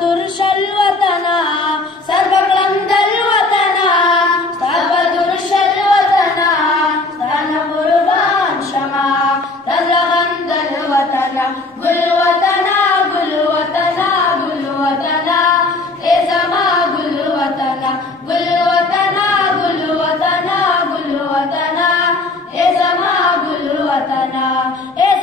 بدرشل وطنا سر بکلندل وطنا ستا بدرشل وطنا ستانه قربان شما تزغندل وطنا گل وطنا گل وطنا گل وطنا ای زما گل وطنا گل وطنا گل وطنا گل وطنا ای زما گل وطنا ای